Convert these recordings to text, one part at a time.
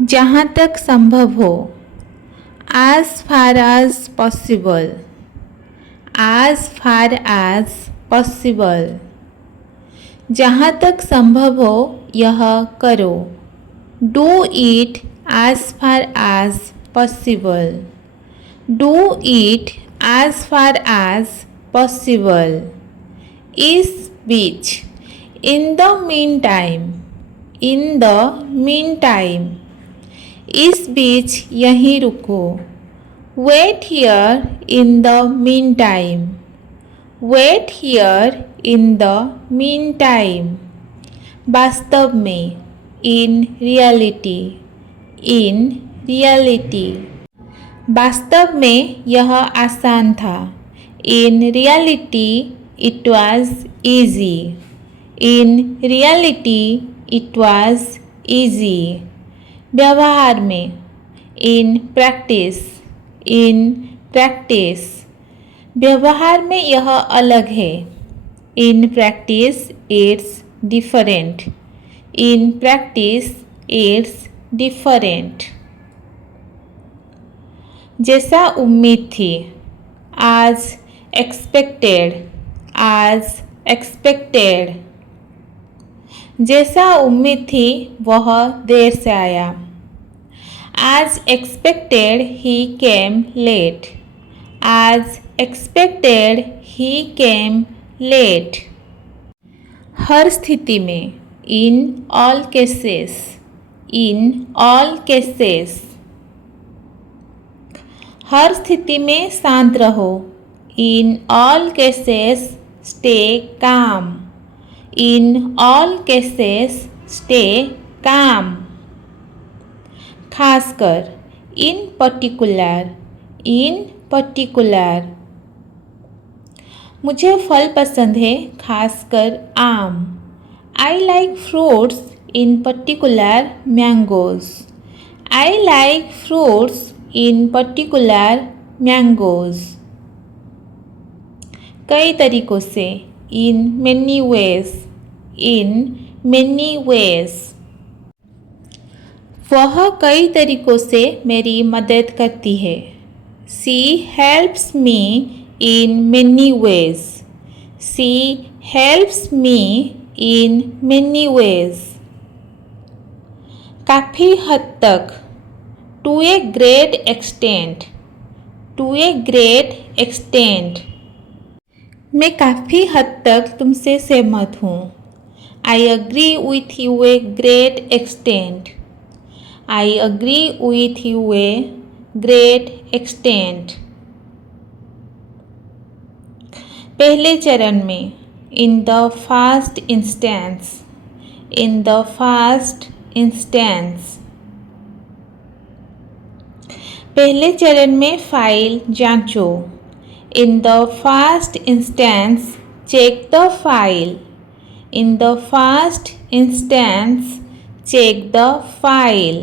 जहाँ तक संभव हो, as far as possible, as far as possible। जहाँ तक संभव हो यह करो, do it as far as possible, do it as far as possible। इस बीच, in the meantime, in the meantime। इस बीच यहीं रुको, wait here in the meantime, wait here in the meantime। वास्तव में, in reality, in reality। वास्तव में यह आसान था, in reality it was easy, in reality it was easy। व्यवहार में, in practice, in practice। व्यवहार में यह अलग है, in practice it's different, in practice it's different। जैसा उम्मीद थी, as expected, as expected। जैसा उम्मीद थी वह देर से आया, as expected he came late, as expected he came late। हर स्थिति में, in all cases, in all cases। हर स्थिति में शांत रहो, in all cases stay calm, in all cases stay calm। खासकर, in particular, in particular। मुझे फल पसंद है, खासकर आम। I like fruits, in particular mangoes, I like fruits, in particular mangoes। कई तरीकों से, in many ways, in many ways। वह कई तरीकों से मेरी मदद करती है, she helps me in many ways, she helps me in many ways। काफ़ी हद तक, to a great extent, to a great extent। मैं काफ़ी हद तक तुमसे सहमत हूँ, I agree with you a great extent, I agree with you a great extent। पहले चरण में, in the first instance, in the first instance। पहले चरण में फाइल जांचो, in the first instance check the file, in the first instance check the file।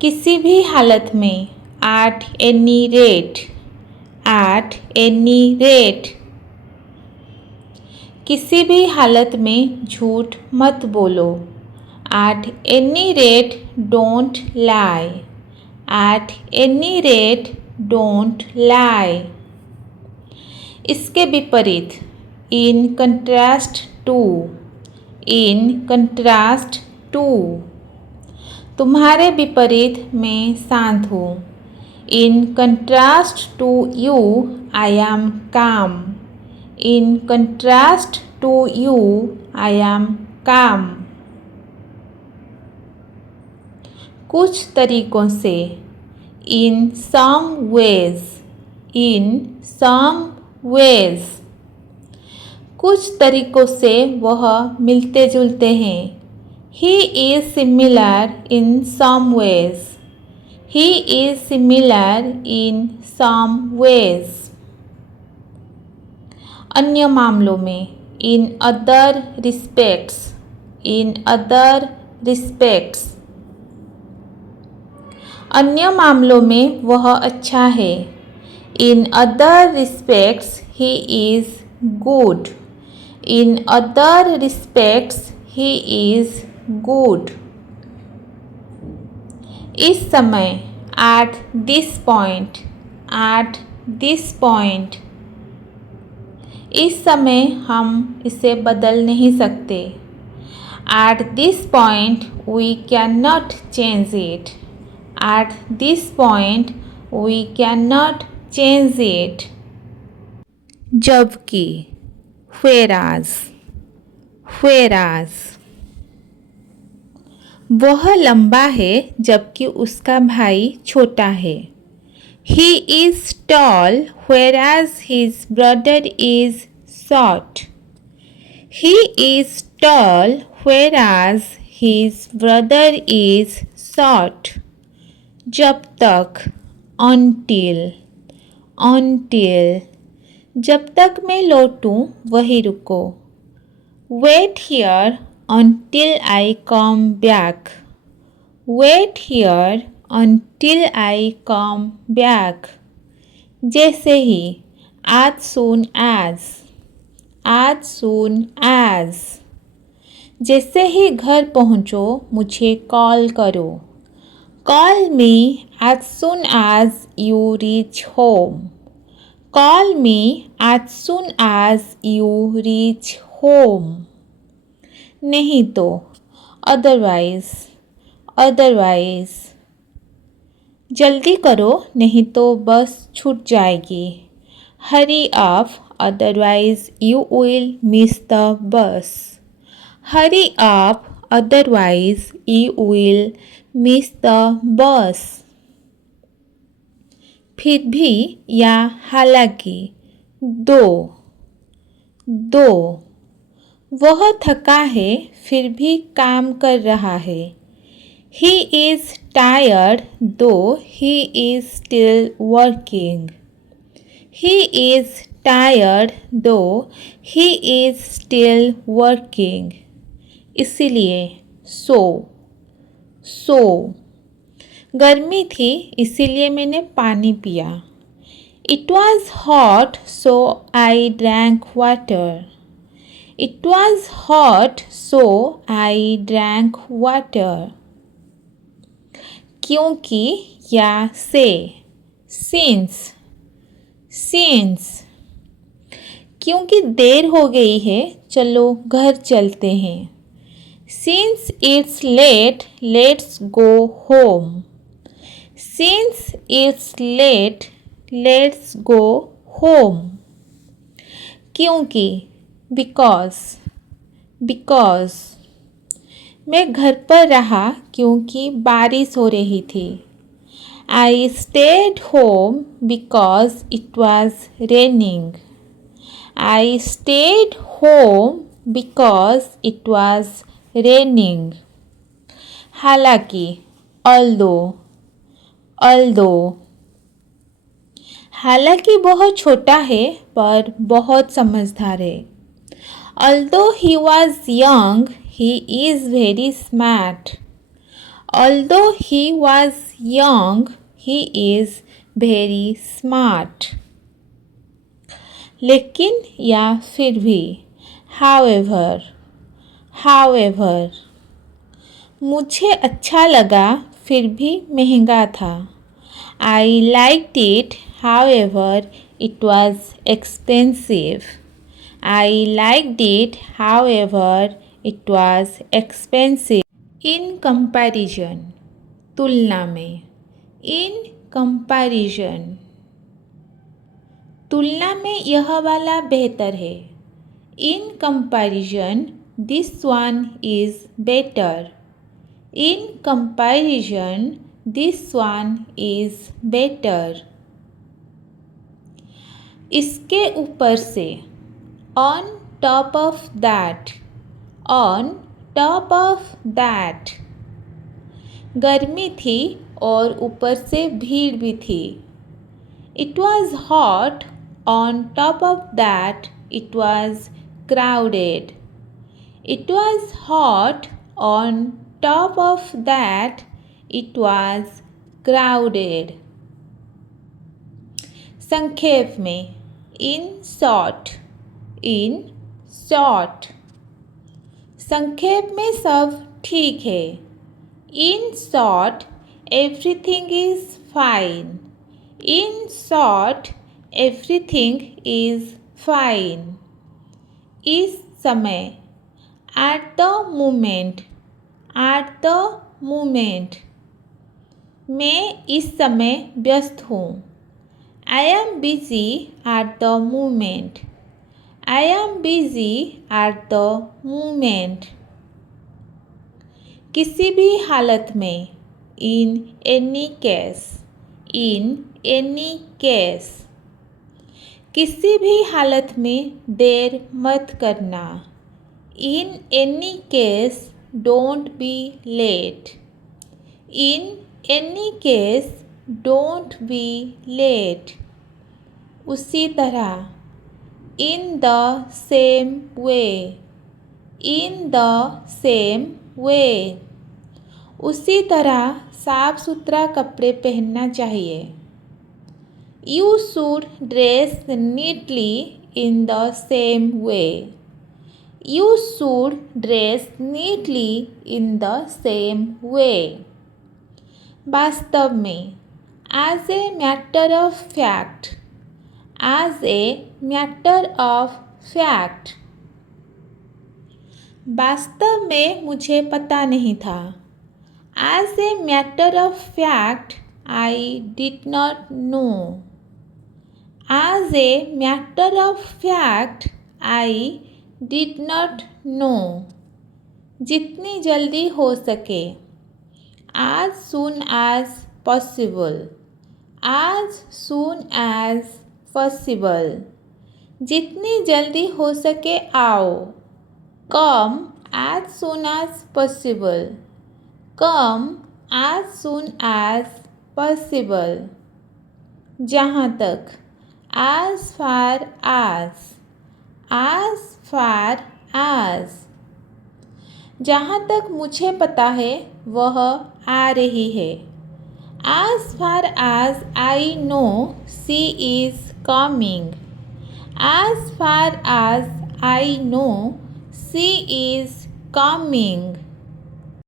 किसी भी हालत में, at any rate, at any rate। किसी भी हालत में झूठ मत बोलो, at any rate don't lie, at any rate don't lie। इसके विपरीत, in contrast to, in contrast to। तुम्हारे विपरीत मैं शांत हूँ, in contrast to you I am calm, in contrast to you I am calm। कुछ तरीकों से, in some ways, in some ways। कुछ तरीकों से वह मिलते जुलते हैं, he is similar in some ways, he is similar in some ways। अन्य मामलों में, in other respects, in other respects। अन्य मामलों में वह अच्छा है, in other respects he is good, in other respects he is good. इस समय, at this point, at this point. इस समय हम इसे बदल नहीं सकते. At this point we cannot change it. At this point we cannot change it. जबकि, whereas, whereas. वह लंबा है जबकि उसका भाई छोटा है. He is tall whereas his brother is short. He is tall whereas his brother is short. जब तक, until, until. जब तक मैं लौटूं वहीं रुको. Wait here until I come back. Wait here until I come back. जैसे ही, as soon as, as soon as. जैसे ही घर पहुंचो मुझे कॉल करो. Call me as soon as you reach home. Call me as soon as you reach home. नहीं तो, otherwise, otherwise. जल्दी करो नहीं तो बस छूट जाएगी. Hurry up otherwise you will miss the bus. Hurry up otherwise you will miss the bus. फिर भी या हालांकि, दो, दो. वह थका है फिर भी काम कर रहा है. He is tired though he is still working. He is tired though he is still working. इसीलिए, so, so. गर्मी थी इसीलिए मैंने पानी पिया. It was hot so I drank water. It was hot so I drank water. क्योंकि या से, since, since. क्योंकि देर हो गई है चलो घर चलते हैं. Since it's late, let's go home. Since it's late, let's go home. क्योंकि, because, because. मैं घर पर रहा क्योंकि बारिश हो रही थी. I stayed home because it was raining. I stayed home because it was raining. हालांकि, although, although. हालांकि बहुत छोटा है पर बहुत समझदार है. Although he was young, he is very smart. Although he was young, he is very smart. लेकिन या फिर भी, however, however. मुझे अच्छा लगा फिर भी महंगा था. I liked it, however it was expensive. I liked it, however it was expensive. In comparison, तुलना में. In comparison. तुलना में यह वाला बेहतर है. In comparison, this one is better. In comparison, this one is better. इसके ऊपर से, on top of that, on top of that. गर्मी थी और ऊपर से भीड़ भी थी. It was hot, on top of that it was crowded. It was hot, on top of that it was crowded. संक्षेप में, in short, in short. संक्षेप में सब ठीक है। In short everything is fine. In short everything is fine. इस समय, at the moment, at the moment. मैं इस समय व्यस्त हूँ। I am busy at the moment. I am busy at the moment. किसी भी हालत में, in any case, in any case. किसी भी हालत में देर मत करना। In any case don't be late. In any case don't be late. उसी तरह, इन the same way, in the same way. उसी तरह साफ सुथरा कपड़े पहनना चाहिए। You should dress neatly in the same way. You should dress neatly in the same way. वास्तव में, as a matter of fact, as a matter of fact. वास्तव में मुझे पता नहीं था। As a matter of fact I did not know. As a matter of fact I did not know. जितनी जल्दी हो सके, as soon as possible, as soon as possible। जितनी जल्दी हो सके आओ। come as soon as possible, come as soon as possible। जहाँ तक, as far as, as far as। जहाँ तक मुझे पता है वह आ रही है। As far as I know she is coming। As far as I know she is coming।